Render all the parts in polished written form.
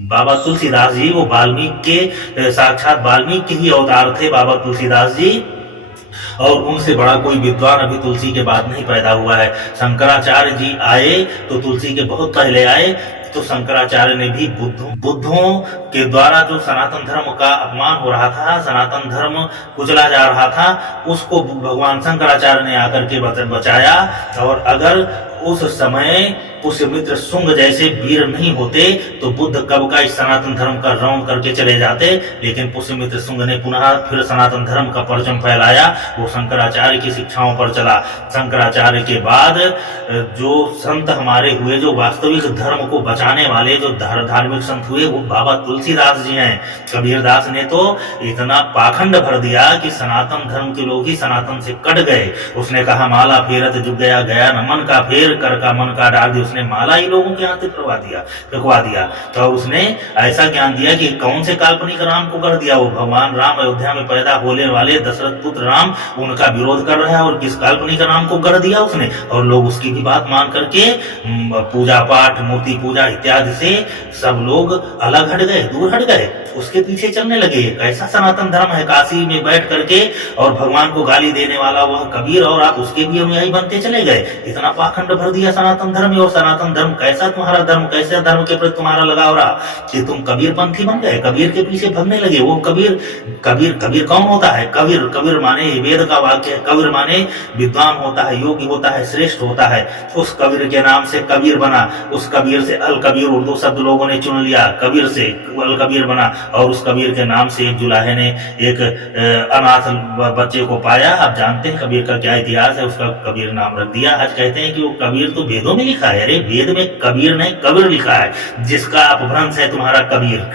बाबा तुलसीदास जी वो वाल्मीकि के साक्षात वाल्मीकि के ही अवतार थे बाबा तुलसीदास जी। और उनसे बड़ा कोई विद्वान अभी तुलसी के बाद नहीं पैदा हुआ है। शंकराचार्य जी आए तो तुलसी के बहुत पहले आए। तो शंकराचार्य ने भी बुद्धों के द्वारा जो सनातन धर्म का अपमान हो रहा था, सनातन धर्म कुचला जा रहा था, उसको भगवान शंकराचार्य ने आकर के बचाया। और अगर उस समय पुष्यमित्र शुंग जैसे वीर नहीं होते तो बुद्ध कब का इस सनातन धर्म का रौन करके चले जाते। लेकिन पुष्यमित्र शुंग ने पुनः फिर सनातन धर्म का परचम फैलाया, वो शंकराचार्य की शिक्षाओं पर चला। शंकराचार्य के बाद जो संत हमारे हुए, जो वास्तविक धर्म को बचाने वाले जो धार्मिक संत हुए, वो बाबा तुलसीदास जी हैं। कबीरदास ने तो इतना पाखंड भर दिया कि सनातन धर्म के लोग ही सनातन से कट गए। उसने कहा माला फेरत जुग गया, गया न मन का फेर, कर का मन का डाल दी। उसने माला ही लोगों के हाथ रखवा दिया। तो उसने ऐसा ज्ञान दिया कि कौन से काल्पनिक राम को कर दिया। वो भगवान राम अयोध्या में पैदा होने वाले दशरथ पुत्र राम, उनका विरोध कर रहा है और किस काल्पनिक राम को कर दिया उसने। और लोग उसकी भी बात मान करके पूजा पाठ, मूर्ति पूजा इत्यादि से सब लोग अलग हट गए, दूर हट गए, उसके पीछे चलने लगे। कैसा सनातन धर्म है, काशी में बैठ करके और भगवान को गाली देने वाला वह कबीर, और आप उसके भी अनुयायी बनते चले गए। इतना पाखंड भर दिया सनातन धर्म में। और सनातन धर्म कैसा तुम्हारा धर्म, कैसे धर्म के प्रति तुम्हारा लगाव रहा कि तुम कबीर पंथी बन गए, कबीर के पीछे भगने लगे। वो कबीर कबीर कबीर कौन होता है? कबीर कबीर माने वेद का वाक्य है। कबीर माने विद्वान होता है, योगी होता है, श्रेष्ठ होता है। उस कबीर के नाम से कबीर बना। उस कबीर से अल कबीर उर्दू शब्द लोगों ने चुन लिया, कबीर से अल कबीर बना। और उस कबीर के नाम से एक जुलाहे ने एक अनाथ बच्चे को पाया। आप जानते हैं कबीर का क्या इतिहास है, उसका कबीर नाम रख दिया। आज कहते हैं कि वो कबीर तो वेदों में लिखा है। अरे वेद में कबीर नहीं कबीर लिखा है, जिसका अपभ्रंश है तुम्हारा कबीर।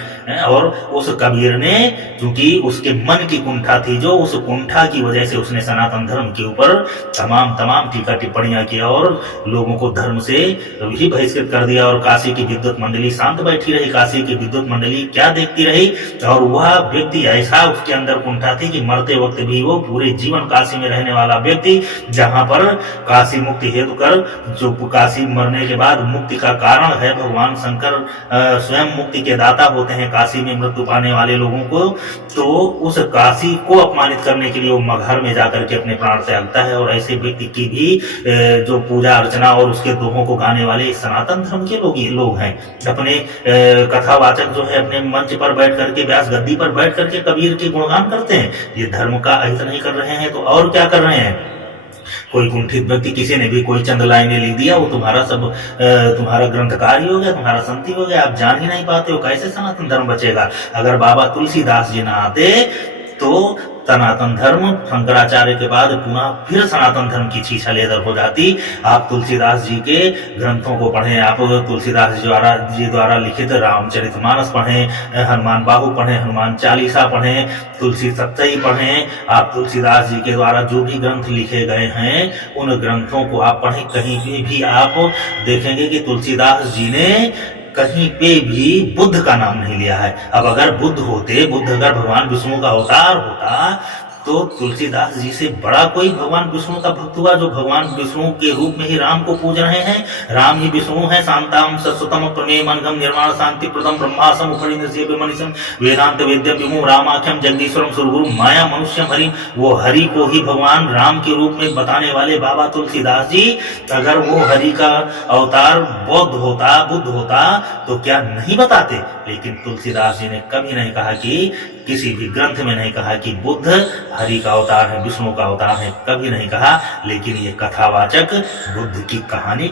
और उस कबीर ने, क्योंकि उसके मन की कुंठा थी, जो उस कुंठा की वजह से उसने सनातन धर्म के ऊपर तमाम टीका टिप्पणियां किया और लोगों को धर्म से ही बहिष्कृत कर दिया। और काशी की विद्युत मंडली शांत बैठी रही, काशी की विद्युत मंडली क्या देखती रही। और वह व्यक्ति ऐसा उसके अंदर कुंठा थी कि मरते वक्त भी वो पूरे जीवन काशी में रहने वाला व्यक्ति, जहां पर काशी मुक्ति हेतु कर, जो काशी मरने के बाद मुक्ति का कारण है, भगवान शंकर स्वयं मुक्ति के दाता होते हैं काशी में मृत्यु पाने वाले लोगों को। तो उस काशी को अपमानित करने के लिए वो मगहर में जाकर के अपने प्राण त्यागता है। और ऐसे व्यक्ति की भी जो पूजा अर्चना और उसके दोहों को गाने वाले सनातन धर्म के लोग हैं। अपने कथावाचक जो है अपने मंच पर बैठ करके, व्यास गद्दी पर बैठ करके कबीर के गुणगान करते हैं। ये धर्म का अहित नहीं कर रहे हैं तो और क्या कर रहे हैं? कोई कुंठित व्यक्ति, किसी ने भी कोई चंद लाइनें लिख दिया, वो तुम्हारा ग्रंथकार ही हो गया, तुम्हारा संत ही हो गया। आप जान ही नहीं पाते हो, कैसे सनातन धर्म बचेगा? अगर बाबा तुलसीदास जी ना आते तो सनातन धर्म शंकराचार्य के बाद पुनः फिर सनातन धर्म की छीछालेदर हो जाती। आप तुलसीदास जी के ग्रंथों को पढ़ें, आप तुलसीदास जी द्वारा लिखित रामचरितमानस पढ़ें, हनुमान बाहु पढ़ें, हनुमान चालीसा पढ़ें, तुलसी सप्तई पढ़ें। आप तुलसीदास जी के द्वारा जो भी ग्रंथ लिखे गए हैं उन ग्रंथों को आप पढ़ें। कहीं भी आप देखेंगे कि तुलसीदास जी ने कहीं पे भी बुद्ध का नाम नहीं लिया है। अब अगर बुद्ध अगर भगवान विष्णु का अवतार होता तो तुलसीदास जी से बड़ा कोई भगवान विष्णु का भक्त हुआ, जो भगवान विष्णु के रूप में ही राम को पूज रहे हैं। राम ही विष्णु है। शांताम सत्सतम प्रमेय मनगम निर्माण शांति प्रदम ब्रह्मासम उपनिषद मनीषम वेदांत वेद्यम विभुम रामाख्यम जगदीश्वरम सुरगुरु माया मनुष्यम हरि। वो हरि को ही भगवान राम के रूप में बताने वाले बाबा तुलसीदास जी, अगर वो हरि का अवतार बुद्ध होता तो क्या नहीं बताते? लेकिन तुलसीदास जी ने कभी नहीं कहा कि, किसी भी ग्रंथ में नहीं कहा कि बुद्ध हरि का अवतार है, विष्णु का अवतार है, कभी नहीं कहा। लेकिन ये कथावाचक बुद्ध की कहानी